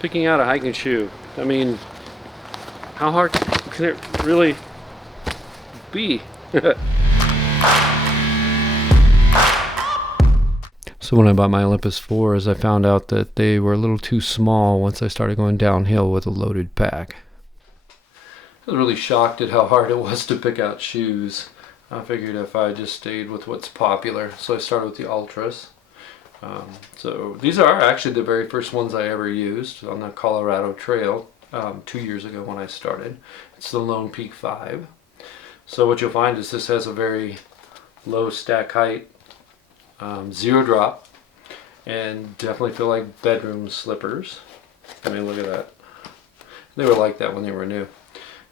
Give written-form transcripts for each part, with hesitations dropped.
Picking out a hiking shoe. I mean, how hard can it really be? So when I bought my Olympus 4s, I found out that they were a little too small once I started going downhill with a loaded pack. I was really shocked at how hard it was to pick out shoes. I figured if I just stayed with what's popular, so I started with the Ultras. So these are actually the very first ones I ever used on the Colorado Trail 2 years ago when I started. It's the Lone Peak 5. So what you'll find is this has a very low stack height, zero drop, and definitely feel like bedroom slippers. I mean, look at that. They were like that when they were new.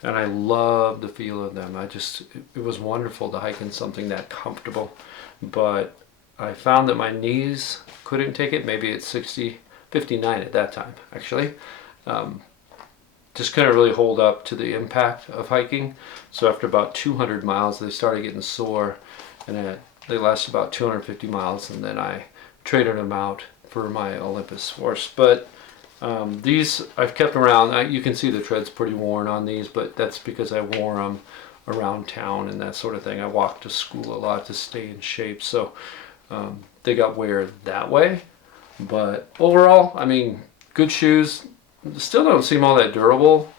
And I love the feel of them. It was wonderful to hike in something that comfortable. But I found that my knees couldn't take it. Maybe it's 59 at that time, actually. Just couldn't really hold up to the impact of hiking. So after about 200 miles, they started getting sore, and they lasted about 250 miles, and then I traded them out for my Olympus 4s. But these I've kept around. You can see the tread's pretty worn on these, but that's because I wore them around town and that sort of thing. I walked to school a lot to stay in shape, so they got wear that way. But overall, I mean, good shoes. Still don't seem all that durable.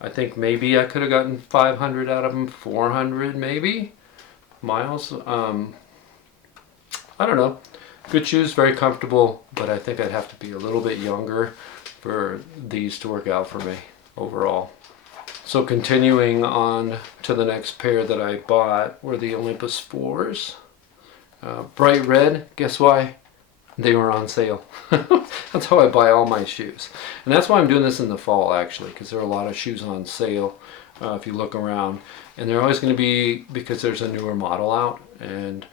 I think maybe I could have gotten 500 out of them, 400 maybe miles. I don't know. Good shoes, very comfortable, but I think I'd have to be a little bit younger for these to work out for me overall. So continuing on to the next pair that I bought were the Olympus 4s. Bright red, guess why? They were on sale. That's how I buy all my shoes. And that's why I'm doing this in the fall, actually, because there are a lot of shoes on sale if you look around. And they're always going to be because there's a newer model out. And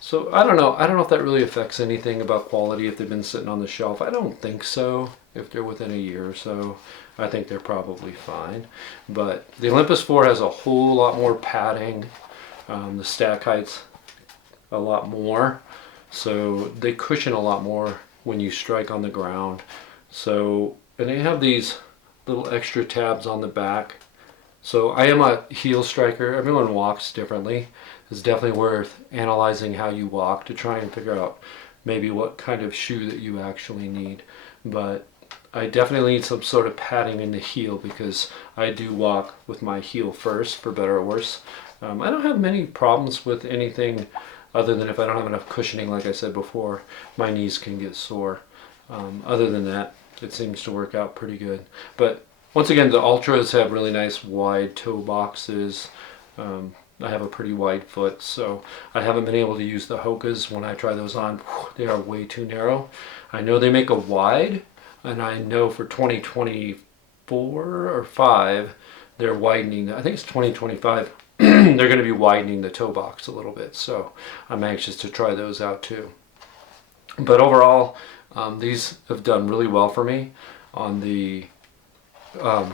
so I don't know. I don't know if that really affects anything about quality if they've been sitting on the shelf. I don't think so. If they're within a year or so, I think they're probably fine. But the Olympus 4 has a whole lot more padding. The stack height's a lot more. So they cushion a lot more when you strike on the ground. So, and they have these little extra tabs on the back. So I am a heel striker. Everyone walks differently. It's definitely worth analyzing how you walk to try and figure out maybe what kind of shoe that you actually need. But I definitely need some sort of padding in the heel because I do walk with my heel first, for better or worse. I don't have many problems with anything other than if I don't have enough cushioning, like I said before, my knees can get sore. Other than that, it seems to work out pretty good. But once again, the Ultras have really nice wide toe boxes. I have a pretty wide foot, so I haven't been able to use the Hokas when I try those on. They are way too narrow. I know they make a wide, and I know for 2024 or 5, they're widening. I think it's 2025. They're going to be widening the toe box a little bit, so I'm anxious to try those out too. But overall, these have done really well for me. On the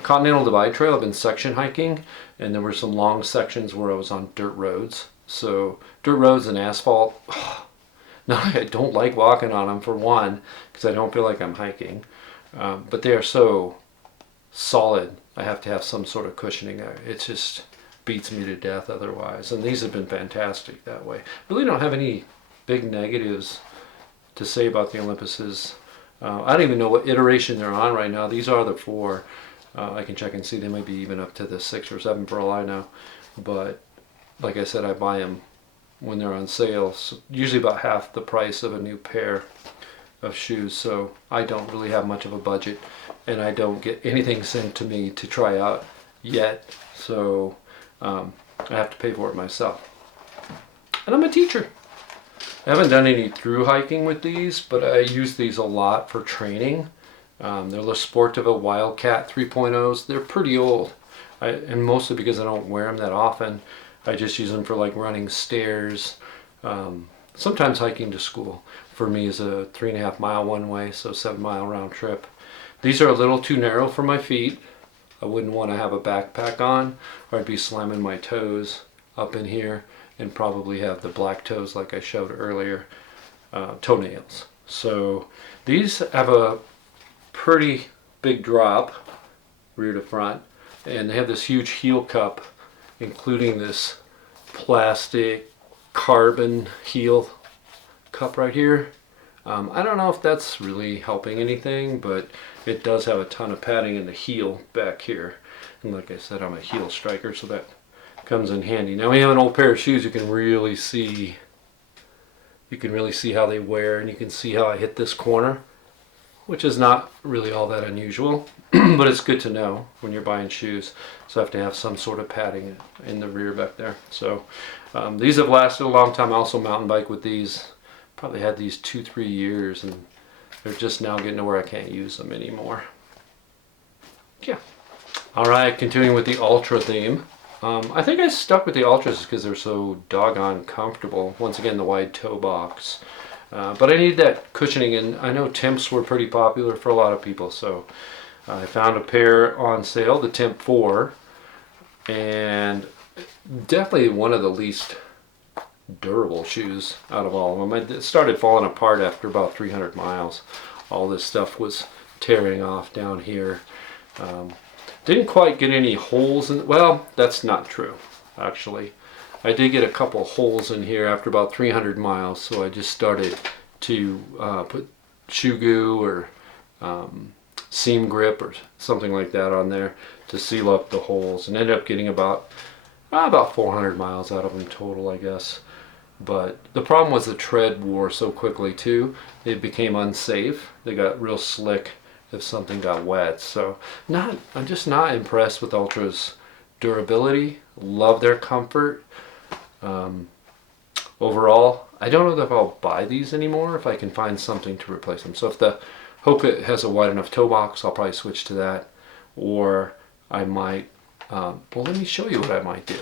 Continental Divide Trail, I've been section hiking, and there were some long sections where I was on dirt roads. So dirt roads and asphalt, no, I don't like walking on them for one, because I don't feel like I'm hiking. But they are so solid, I have to have some sort of cushioning there. It's just beats me to death otherwise, and these have been fantastic that way. Really don't have any big negatives to say about the Olympuses. I don't even know what iteration they're on right now. These are the 4. I can check and see. They might be even up to the 6 or 7 for all I know. But like I said, I buy them when they're on sale, so usually about half the price of a new pair of shoes. So I don't really have much of a budget, and I don't get anything sent to me to try out yet. So I have to pay for it myself. And I'm a teacher. I haven't done any through hiking with these, but I use these a lot for training. They're the Sportiva Wildcat 3.0s. They're pretty old, and mostly because I don't wear them that often. I just use them for like running stairs, sometimes hiking to school. For me is a 3.5 mile one way, so 7 mile round trip. These are a little too narrow for my feet. I wouldn't want to have a backpack on, or I'd be slamming my toes up in here and probably have the black toes like I showed earlier, toenails. So these have a pretty big drop, rear to front, and they have this huge heel cup, including this plastic carbon heel cup right here. I don't know if that's really helping anything, but it does have a ton of padding in the heel back here. And like I said, I'm a heel striker, so that comes in handy. Now when you have an old pair of shoes, you can really see how they wear, and you can see how I hit this corner, which is not really all that unusual, but it's good to know when you're buying shoes. So I have to have some sort of padding in the rear back there. So these have lasted a long time. I also mountain bike with these. Probably had these 2-3 years, and they're just now getting to where I can't use them anymore. Yeah. All right, continuing with the Ultra theme. I think I stuck with the Ultras because they're so doggone comfortable. Once again, the wide toe box. But I need that cushioning, and I know Timps were pretty popular for a lot of people, so I found a pair on sale, the Timp 4, and definitely one of the least durable shoes out of all of them. It started falling apart after about 300 miles. All this stuff was tearing off down here. Didn't quite get any holes in, well, that's not true, actually. I did get a couple holes in here after about 300 miles, so I just started to put shoe goo or seam grip or something like that on there to seal up the holes, and ended up getting about 400 miles out of them total, I guess. But the problem was the tread wore so quickly too. It became unsafe. They got real slick if something got wet. So I'm just not impressed with Ultra's durability. Love their comfort. Overall, I don't know if I'll buy these anymore if I can find something to replace them. So if the Hoka has a wide enough toe box, I'll probably switch to that. Or I might, well, let me show you what I might do.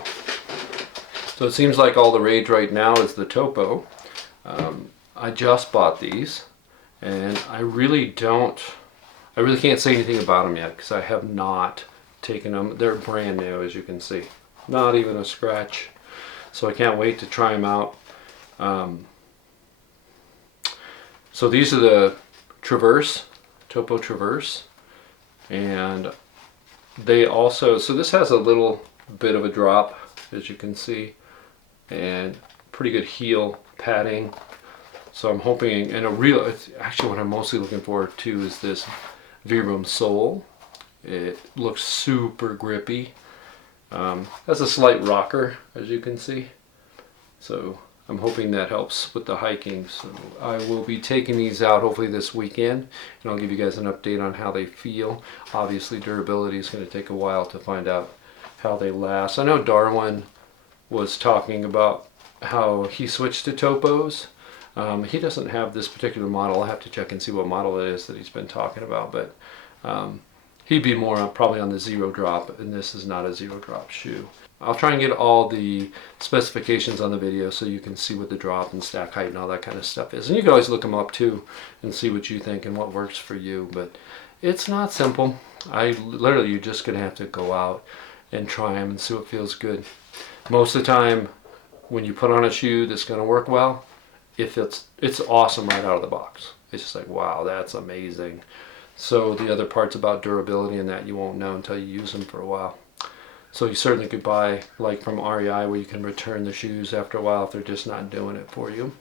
So it seems like all the rage right now is the Topo. I just bought these, and I really can't say anything about them yet because I have not taken them. They're brand new, as you can see. Not even a scratch. So I can't wait to try them out. So these are the Traverse, Topo Traverse. And they also, so this has a little bit of a drop, as you can see, and pretty good heel padding. So I'm hoping, and actually what I'm mostly looking forward to is this Vibram sole. It looks super grippy. Has a slight rocker, as you can see. So I'm hoping that helps with the hiking. So I will be taking these out hopefully this weekend, and I'll give you guys an update on how they feel. Obviously durability is going to take a while to find out how they last. I know Darwin was talking about how he switched to Topos. He doesn't have this particular model. I'll have to check and see what model it is that he's been talking about, but he'd be more probably on the zero drop, and this is not a zero drop shoe. I'll try and get all the specifications on the video so you can see what the drop and stack height and all that kind of stuff is. And you can always look them up too and see what you think and what works for you, but it's not simple. You're just gonna have to go out and try them and see what feels good. Most of the time when you put on a shoe that's going to work well, it's awesome right out of the box. It's just like, wow, that's amazing. So the other parts about durability and that you won't know until you use them for a while. So you certainly could buy, like from REI, where you can return the shoes after a while if they're just not doing it for you.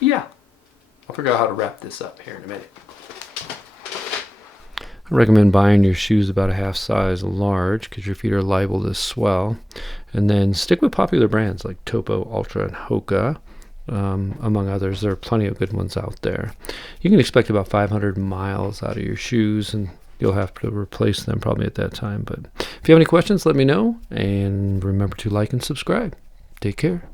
Yeah, I'll figure out how to wrap this up here in a minute. I recommend buying your shoes about a half size large because your feet are liable to swell. And then stick with popular brands like Topo, Ultra, and Hoka, among others. There are plenty of good ones out there. You can expect about 500 miles out of your shoes, and you'll have to replace them probably at that time. But if you have any questions, let me know. And remember to like and subscribe. Take care.